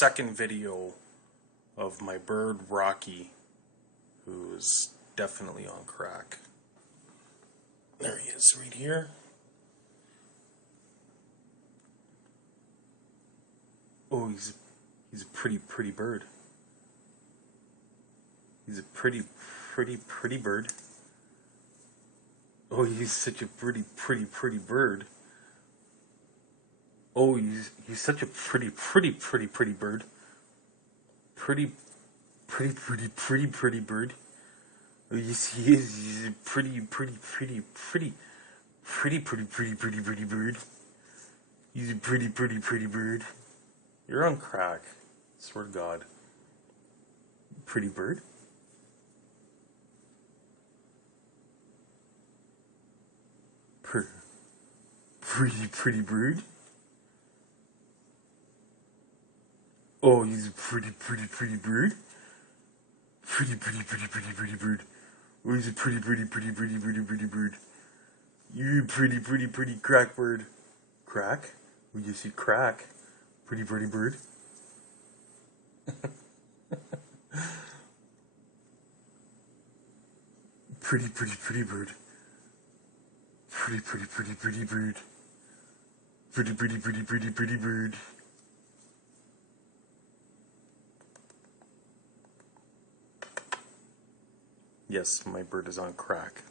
second video of my bird Rocky, who's definitely on crack. There he is, right here. Oh, he's a pretty bird. He's a pretty bird. Oh, he's such a pretty bird. Oh, he's such a pretty bird. Pretty bird. Oh, yes, he is. He's a pretty bird. He's a pretty bird. You're on crack. Swear to God. Pretty bird. Pretty bird. Oh, he's a pretty bird. Pretty bird. Oh, he's a pretty bird. You're a pretty crack bird. Crack? Oh, you see crack. Pretty bird. Pretty bird. Pretty bird. Pretty bird. Yes, my bird is on crack.